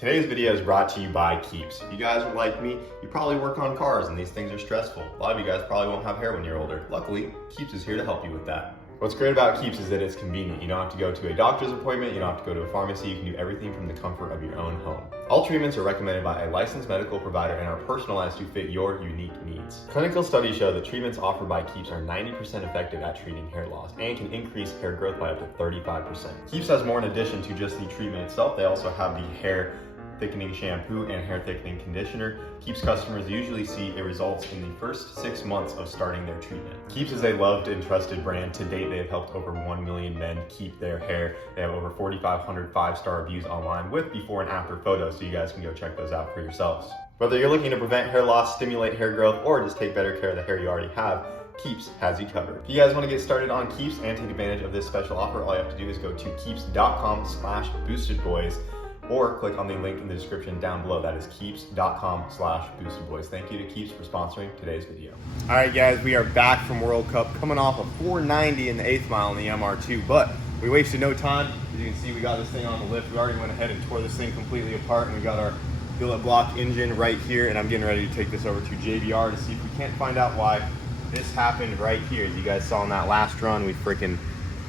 Today's video is brought to you by Keeps. If you guys are like me, you probably work on cars and these things are stressful. A lot of you guys probably won't have hair when you're older. Luckily, Keeps is here to help you with that. What's great about Keeps is that it's convenient. You don't have to go to a doctor's appointment, you don't have to go to a pharmacy, you can do everything from the comfort of your own home. All treatments are recommended by a licensed medical provider and are personalized to fit your unique needs. Clinical studies show that treatments offered by Keeps are 90% effective at treating hair loss and can increase hair growth by up to 35%. Keeps has more in addition to just the treatment itself. They also have the hair thickening shampoo and hair thickening conditioner. Keeps customers usually see a result in the first 6 months of starting their treatment. Keeps is a loved and trusted brand. To date, they have helped over 1 million men keep their hair. They have over 4,500 5-star reviews online with before and after photos, so you guys can go check those out for yourselves. Whether you're looking to prevent hair loss, stimulate hair growth, or just take better care of the hair you already have, Keeps has you covered. If you guys want to get started on Keeps and take advantage of this special offer, all you have to do is go to keeps.com/boostedboys or click on the link in the description down below. That is keeps.com/boostedboys. Thank you to Keeps for sponsoring today's video. All right, guys, we are back from World Cup, coming off a 490 in the 8th mile in the MR2, but we wasted no time. As you can see, we got this thing on the lift. We already went ahead and tore this thing completely apart, and we got our billet block engine right here, and I'm getting ready to take this over to JBR to see if we can't find out why this happened right here. As you guys saw in that last run, we freaking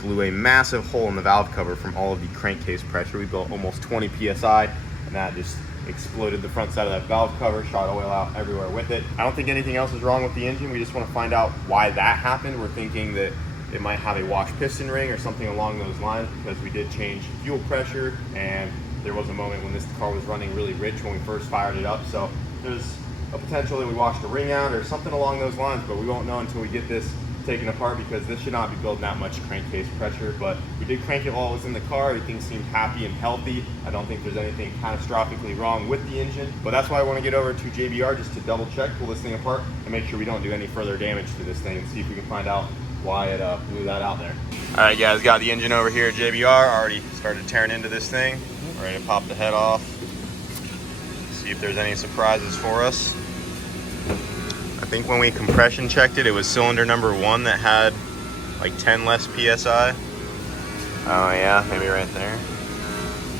blew a massive hole in the valve cover from all of the crankcase pressure. We built almost 20 PSI, and that just exploded the front side of that valve cover, shot oil out everywhere with it. I don't think anything else is wrong with the engine. We just want to find out why that happened. We're thinking that it might have a wash piston ring or something along those lines, because we did change fuel pressure, and there was a moment when this car was running really rich when we first fired it up. So there's a potential that we washed a ring out or something along those lines, but we won't know until we get this taken apart, because this should not be building that much crankcase pressure. But we did crank it while it was in the car. Everything seemed happy and healthy. I don't think there's anything catastrophically wrong with the engine, but that's why I want to get over to JBR just to double check, pull this thing apart, and make sure we don't do any further damage to this thing, and see if we can find out why it blew that out there. All right, guys, got the engine over here at JBR. Already started tearing into this thing. Ready to pop the head off, see if there's any surprises for us. I think when we compression checked it, it was cylinder number 1 that had like 10 less PSI. Oh yeah, maybe right there.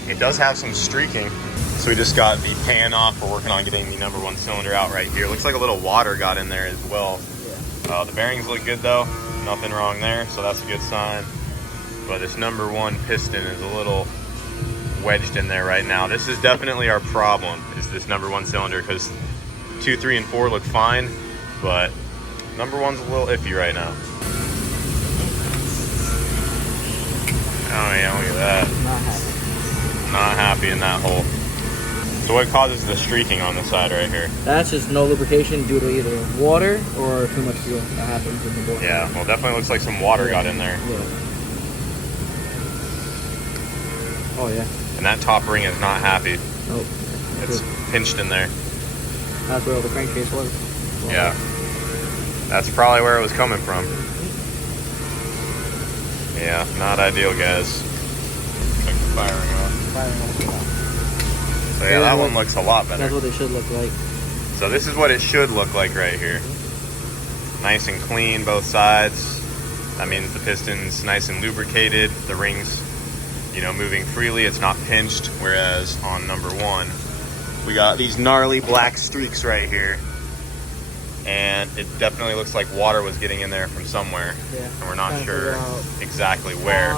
It does have some streaking. So we just got the pan off. We're working on getting the number 1 cylinder out right here. Looks like a little water got in there as well. Yeah. The bearings look good though. Nothing wrong there, so that's a good sign. But this number 1 piston is a little wedged in there right now. This is definitely our problem, is this number 1 cylinder, because 2, 3, and 4 look fine, but number 1's a little iffy right now. Oh yeah, look at that. Not happy in that hole. So what causes the streaking on the side right here? That's just no lubrication due to either water or too much fuel. That happens in the board. Yeah, well, definitely looks like some water got in there. Yeah. Oh yeah. And that top ring is not happy. Nope. It's pinched in there. That's where the crankcase was. Well, yeah. That's probably where it was coming from. Yeah, not ideal, guys. Check the firing off. So yeah, that one looks a lot better. That's what it should look like. So this is what it should look like right here. Nice and clean, both sides. That means the piston's nice and lubricated. The ring's, you know, moving freely. It's not pinched. Whereas on number 1, we got these gnarly black streaks right here. And it definitely looks like water was getting in there from somewhere. Yeah. And we're not sure exactly where.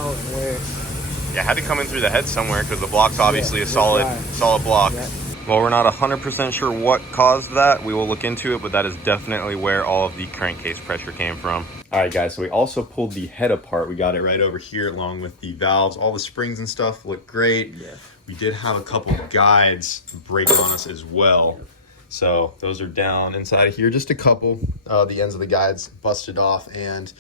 Yeah, it had to come in through the head somewhere, because the block's obviously a solid block. Yeah. Well, we're not 100% sure what caused that. We will look into it, but that is definitely where all of the crankcase pressure came from. All right, guys, so we also pulled the head apart. We got it right over here along with the valves. All the springs and stuff look great. Yeah. We did have a couple of guides break on us as well. So those are down inside of here, just a couple. The ends of the guides busted off, and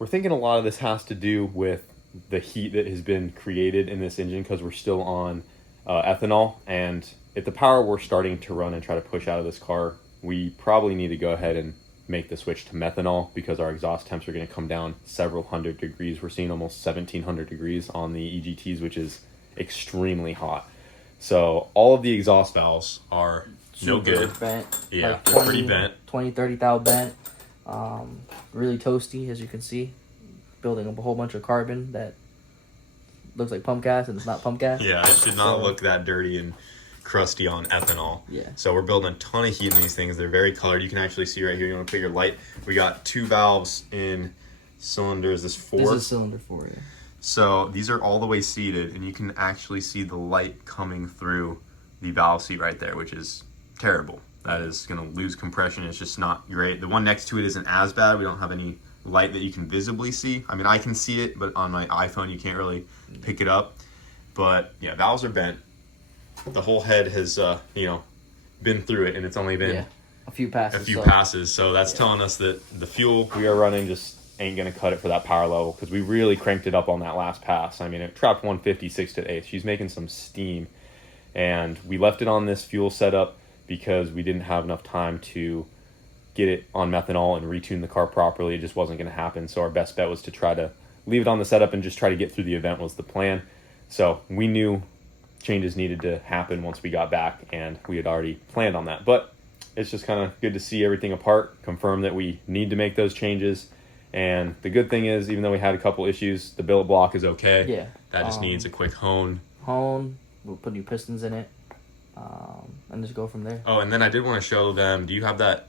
we're thinking a lot of this has to do with the heat that has been created in this engine, because we're still on ethanol, and at the power we're starting to run and try to push out of this car, we probably need to go ahead and make the switch to methanol, because our exhaust temps are going to come down several hundred degrees. We're seeing almost 1,700 degrees on the EGTs, which is extremely hot. So all of the exhaust valves are no good. Bent. Yeah, like they're pretty bent. 20, 30 thou bent. Really toasty, as you can see. Building up a whole bunch of carbon that looks like pump gas, and it's not pump gas. Yeah, it should not look that dirty and crusty on ethanol. Yeah. So we're building a ton of heat in these things. They're very colored. You can actually see right here. You want to put your light. We got 2 valves in cylinders. This 4. This is cylinder 4, yeah. So these are all the way seated, and you can actually see the light coming through the valve seat right there, which is terrible. That is going to lose compression. It's just not great. The one next to it isn't as bad. We don't have any light that you can visibly see. I mean, I can see it, but on my iPhone you can't really pick it up. But yeah, valves are bent. The whole head has been through it, and it's only been a few passes. Passes. So that's telling us that the fuel we are running just ain't gonna cut it for that power level, because we really cranked it up on that last pass. I mean, it trapped 156 to the 8th. She's making some steam, and we left it on this fuel setup because we didn't have enough time to get it on methanol and retune the car properly. It just wasn't going to happen. So our best bet was to try to leave it on the setup and just try to get through the event was the plan. So we knew changes needed to happen once we got back, and we had already planned on that. But it's just kind of good to see everything apart, confirm that we need to make those changes. And the good thing is, even though we had a couple issues, the billet block is okay. Yeah. That just needs a quick hone. We'll put new pistons in it, and just go from there. Oh, and then I did want to show them, do you have that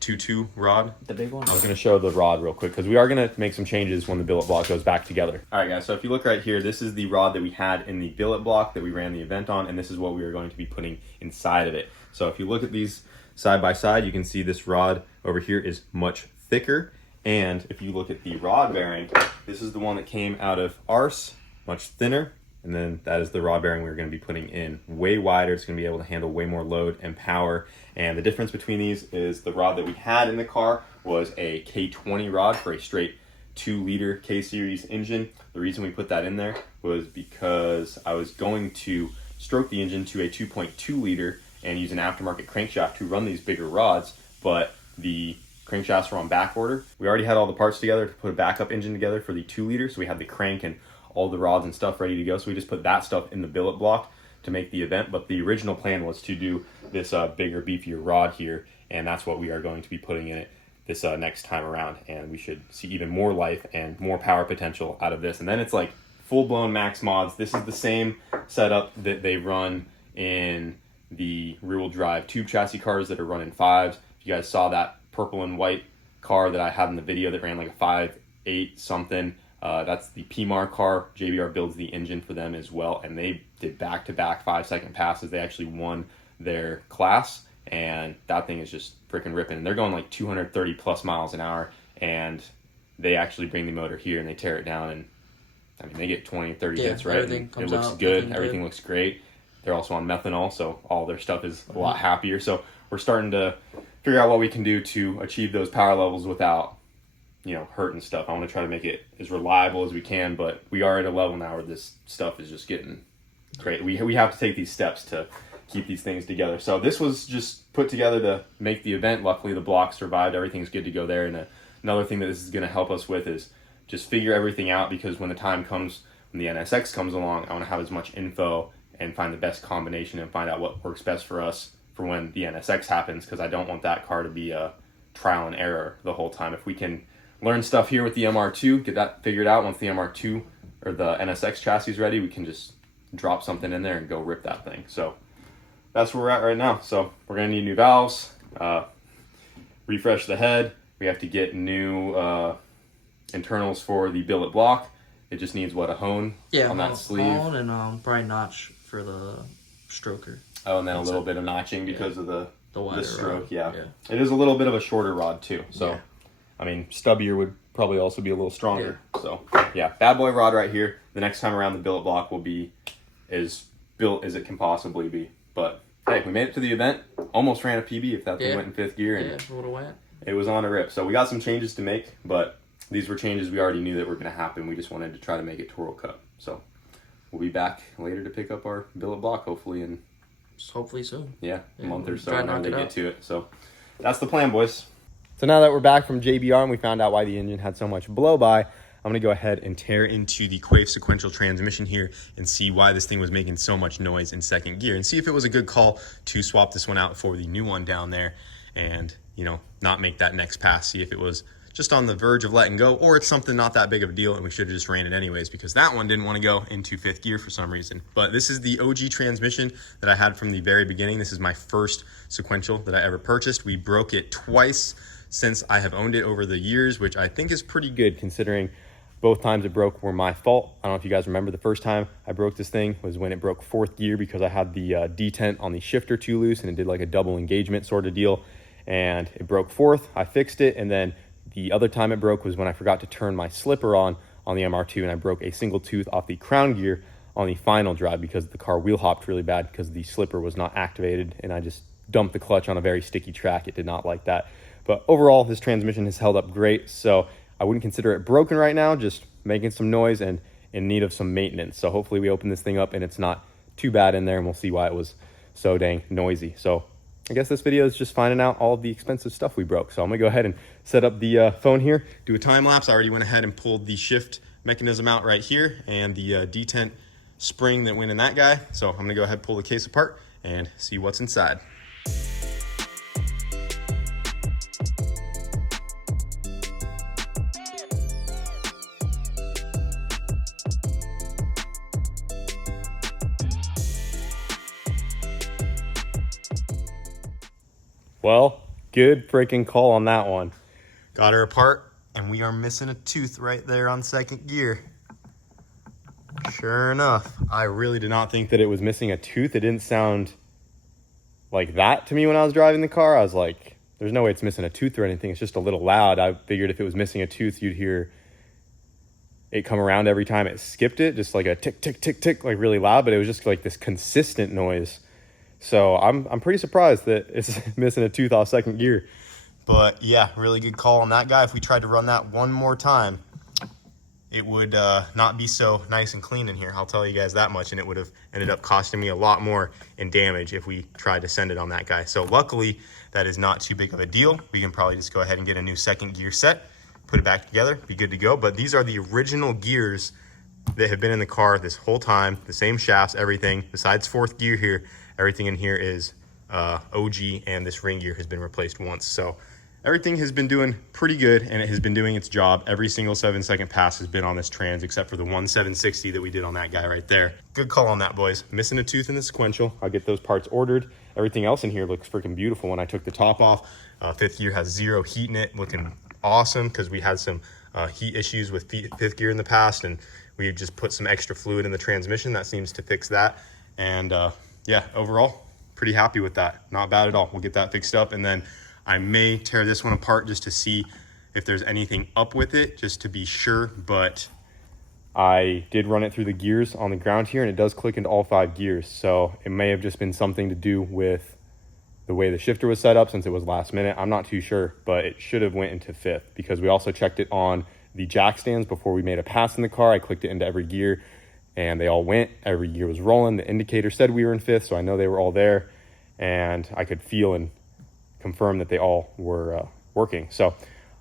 2.2 rod? The big one? I was going to show the rod real quick, because we are going to make some changes when the billet block goes back together. All right, guys, so if you look right here, this is the rod that we had in the billet block that we ran the event on, and this is what we are going to be putting inside of it. So if you look at these side by side, you can see this rod over here is much thicker. And if you look at the rod bearing, this is the one that came out of Arse, much thinner. And then that is the rod bearing we're going to be putting in, way wider. It's going to be able to handle way more load and power. And the difference between these is the rod that we had in the car was a K20 rod for a straight 2-liter K-Series engine. The reason we put that in there was because I was going to stroke the engine to a 2.2 liter and use an aftermarket crankshaft to run these bigger rods, but the crankshafts were on back order. We already had all the parts together to put a backup engine together for the 2-liter, so we had the crank and all the rods and stuff ready to go. So we just put that stuff in the billet block to make the event. But the original plan was to do this bigger, beefier rod here, and that's what we are going to be putting in it this next time around. And we should see even more life and more power potential out of this. And then it's like full-blown max mods. This is the same setup that they run in the rear-wheel drive tube chassis cars that are running 5s. If you guys saw that purple and white car that I had in the video that ran like a 5.8 something, that's the PMAR car. JBR builds the engine for them as well, and they did back-to-back 5-second passes. They actually won their class, and that thing is just freaking ripping. And they're going like 230 plus miles an hour, and they actually bring the motor here and they tear it down, and I mean, they get 20, 30 hits, right? Everything comes it looks out, good. Everything looks great. They're also on methanol, so all their stuff is a lot happier. So we're starting to figure out what we can do to achieve those power levels without, hurting stuff. I want to try to make it as reliable as we can, but we are at a level now where this stuff is just getting great. We have to take these steps to keep these things together. So this was just put together to make the event. Luckily, the block survived. Everything's good to go there. And another thing that this is going to help us with is just figure everything out, because when the time comes, when the NSX comes along, I want to have as much info and find the best combination and find out what works best for us for when the NSX happens, because I don't want that car to be a trial and error the whole time. If we can learn stuff here with the MR2, get that figured out, once the MR2 or the NSX chassis is ready, we can just drop something in there and go rip that thing. So that's where we're at right now. So we're going to need new valves, refresh the head. We have to get new internals for the billet block. It just needs a hone on that sleeve. Hone and probably notch for the stroker. Oh, and then a little bit of notching because of the stroke. Rod. Yeah. It is a little bit of a shorter rod too. So, I mean, stubbier would probably also be a little stronger. Yeah. So, yeah, bad boy rod right here. The next time around, the billet block will be as built as it can possibly be. But hey, we made it to the event. Almost ran a PB if that thing went in 5th gear. And it would have went. It was on a rip. So we got some changes to make, but these were changes we already knew that were going to happen. We just wanted to try to make it to World Cup. So we'll be back later to pick up our billet block, hopefully soon. Yeah, a month or so try to whenever knock they it get out. to it. So that's the plan, boys. So now that we're back from JBR and we found out why the engine had so much blow-by, I'm going to go ahead and tear into the Quaife sequential transmission here and see why this thing was making so much noise in 2nd gear, and see if it was a good call to swap this one out for the new one down there and, not make that next pass. See if it was just on the verge of letting go, or it's something not that big of a deal and we should have just ran it anyways, because that one didn't want to go into 5th gear for some reason. But this is the OG transmission that I had from the very beginning. This is my first sequential that I ever purchased. We broke it twice since I have owned it over the years, which I think is pretty good considering both times it broke were my fault. I don't know if you guys remember the first time I broke this thing was when it broke 4th gear because I had the detent on the shifter too loose and it did like a double engagement sort of deal. And it broke 4th, I fixed it. And then the other time it broke was when I forgot to turn my slipper on the MR2 and I broke a single tooth off the crown gear on the final drive because the car wheel hopped really bad because the slipper was not activated and I just dumped the clutch on a very sticky track. It did not like that. But overall, this transmission has held up great. So I wouldn't consider it broken right now, just making some noise and in need of some maintenance. So hopefully we open this thing up and it's not too bad in there and we'll see why it was so dang noisy. So I guess this video is just finding out all of the expensive stuff we broke. So I'm gonna go ahead and set up the phone here, do a time lapse. I already went ahead and pulled the shift mechanism out right here and the detent spring that went in that guy. So I'm gonna go ahead, pull the case apart and see what's inside. Well, good freaking call on that one. Got her apart, and we are missing a tooth right there on 2nd gear. Sure enough, I really did not think that it was missing a tooth. It didn't sound like that to me when I was driving the car. I was like, there's no way it's missing a tooth or anything. It's just a little loud. I figured if it was missing a tooth, you'd hear it come around every time it skipped it, just like a tick, tick, tick, tick, like really loud, but it was just like this consistent noise. So I'm pretty surprised that it's missing a tooth off 2nd gear. But yeah, really good call on that guy. If we tried to run that one more time, it would not be so nice and clean in here. I'll tell you guys that much. And it would have ended up costing me a lot more in damage if we tried to send it on that guy. So luckily, that is not too big of a deal. We can probably just go ahead and get a new 2nd gear set, put it back together, be good to go. But these are the original gears that have been in the car this whole time, the same shafts, everything, besides 4th gear here. Everything in here is OG, and this ring gear has been replaced once. So everything has been doing pretty good, and it has been doing its job. Every single 7-second pass has been on this trans, except for the 1/760 that we did on that guy right there. Good call on that, boys. Missing a tooth in the sequential. I'll get those parts ordered. Everything else in here looks freaking beautiful. When I took the top off, 5th gear has 0 heat in it, looking awesome because we had some heat issues with 5th gear in the past, and we just put some extra fluid in the transmission. That seems to fix that. And yeah, overall, pretty happy with that. Not bad at all. We'll get that fixed up, and then I may tear this one apart just to see if there's anything up with it, just to be sure. But I did run it through the gears on the ground here, and it does click into all 5 gears. So it may have just been something to do with the way the shifter was set up since it was last minute. I'm not too sure, but it should have went into 5th because we also checked it on the jack stands before we made a pass in the car. I clicked it into every gear, and they all went. Every gear was rolling. The indicator said we were in 5th, so I know they were all there, and I could feel and confirm that they all were working. So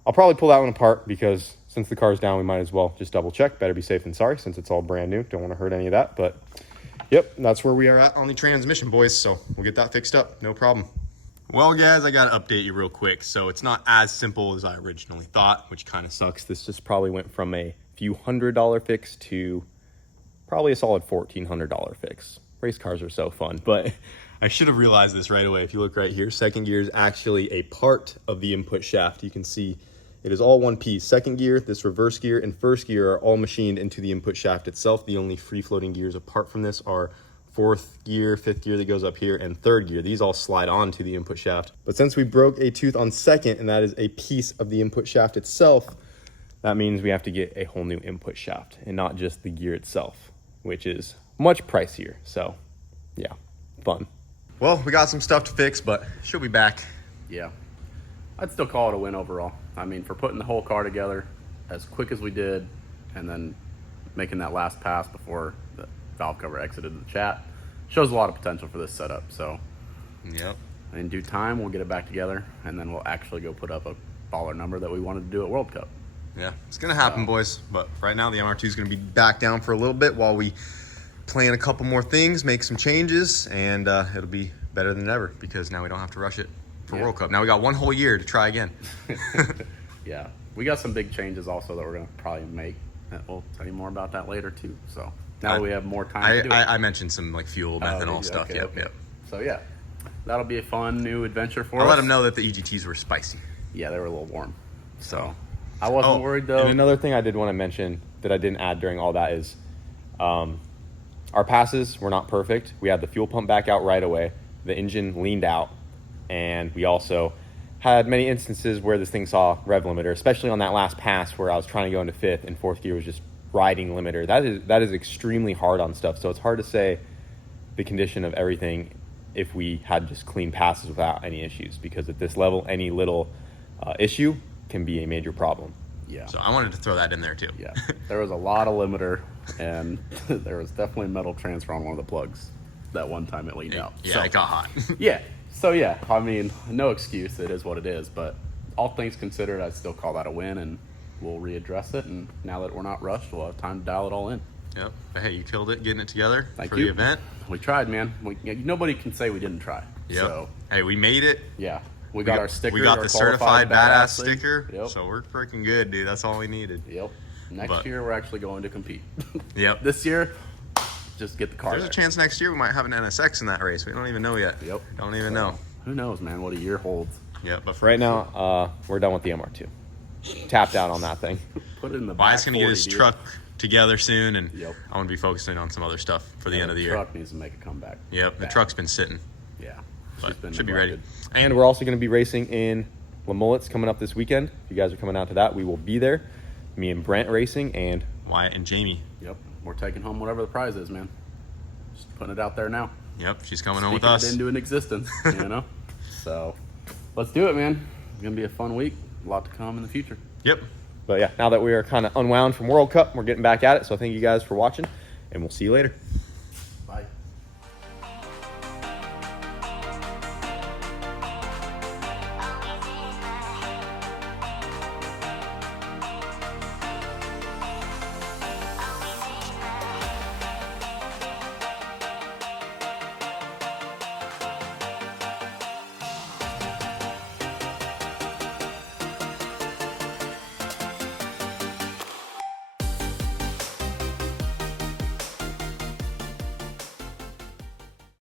I'll probably pull that one apart because since the car's down, we might as well just double check. Better be safe than sorry since it's all brand new. Don't want to hurt any of that, but yep, that's where we are at on the transmission, boys. So we'll get that fixed up, no problem. Well, guys, I got to update you real quick. So it's not as simple as I originally thought, which kind of sucks. This just probably went from a few $100 fix to probably a solid $1,400 fix. Race cars are so fun, but I should have realized this right away. If you look right here, 2nd gear is actually a part of the input shaft. You can see it is all one piece. 2nd gear, this reverse gear, and 1st gear are all machined into the input shaft itself. The only free-floating gears apart from this are 4th gear, 5th gear that goes up here, and 3rd gear. These all slide onto the input shaft. But since we broke a tooth on 2nd, and that is a piece of the input shaft itself, that means we have to get a whole new input shaft and not just the gear itself, which is much pricier. So yeah, fun. Well, we got some stuff to fix, but she'll be back. Yeah, I'd still call it a win overall. I mean, for putting the whole car together as quick as we did, and then making that last pass before the valve cover exited the chat, shows a lot of potential for this setup. So yep, in due time, we'll get it back together, and then we'll actually go put up a baller number that we wanted to do at World Cup. Yeah, it's gonna happen, boys. But right now, the MR2 is gonna be back down for a little bit while we plan a couple more things, make some changes, and it'll be better than ever because now we don't have to rush it for World Cup. Now we got one whole year to try again. Yeah, We got some big changes also that we're going to probably make. We'll tell you more about that later too. So now that we have more time to do it. I mentioned some like fuel, methanol stuff. Okay, Yep, okay. yep. So yeah, that'll be a fun new adventure for us. I'll let them know that the EGTs were spicy. Yeah, they were a little warm. So I wasn't worried though. And another thing I did want to mention that I didn't add during all that is our passes were not perfect. We had the fuel pump back out right away. The engine leaned out. And we also had many instances where this thing saw rev limiter, especially on that last pass where I was trying to go into fifth and fourth gear was just riding limiter. That is extremely hard on stuff. So it's hard to say the condition of everything if we had just clean passes without any issues, because at this level, any little issue can be a major problem. Yeah. So I wanted to throw that in there too. Yeah. There was a lot of limiter, and there was definitely metal transfer on one of the plugs. That one time it leaned out. Yeah, so, it got hot. yeah. So yeah, I mean, no excuse. It is what it is. But all things considered, I'd still call that a win, and we'll readdress it. And now that we're not rushed, we'll have time to dial it all in. Yep. But hey, you killed it getting it together Thank for you. the event. We tried, man. Nobody can say we didn't try. Yep. So hey, we made it. yeah, we got our sticker. We got our the certified badass thing. sticker. Yep. So we're freaking good, dude. That's all we needed. Yep. Next But- year, we're actually going to compete. Yep. This year, just get the car. There's there. a chance next year we might have an NSX in that race. We don't even know yet. Yep. Don't even know. Who knows, man? What a year holds. Yeah, but for right now, we're done with the MR2. Tapped out on that thing. Put it in the back. Wyatt's gonna get 40, his dude. truck together soon, and Yep. I'm gonna be focusing on some other stuff for the end of the year. truck needs to make a comeback. Yep, the Back. truck's been sitting, Yeah. but She's been should be ready. neglected. And we're also gonna be racing in La Mullet's coming up this weekend. If you guys are coming out to that, we will be there. Me and Brent racing, and Wyatt and Jamie. Yep. We're taking home whatever the prize is, man. Just putting it out there now. Yep, she's coming on with Speaking us. it into an existence, you know? So let's do it, man. It's going to be a fun week. A lot to come in the future. Yep. But yeah, now that we are kind of unwound from World Cup, we're getting back at it. So thank you guys for watching, and we'll see you later.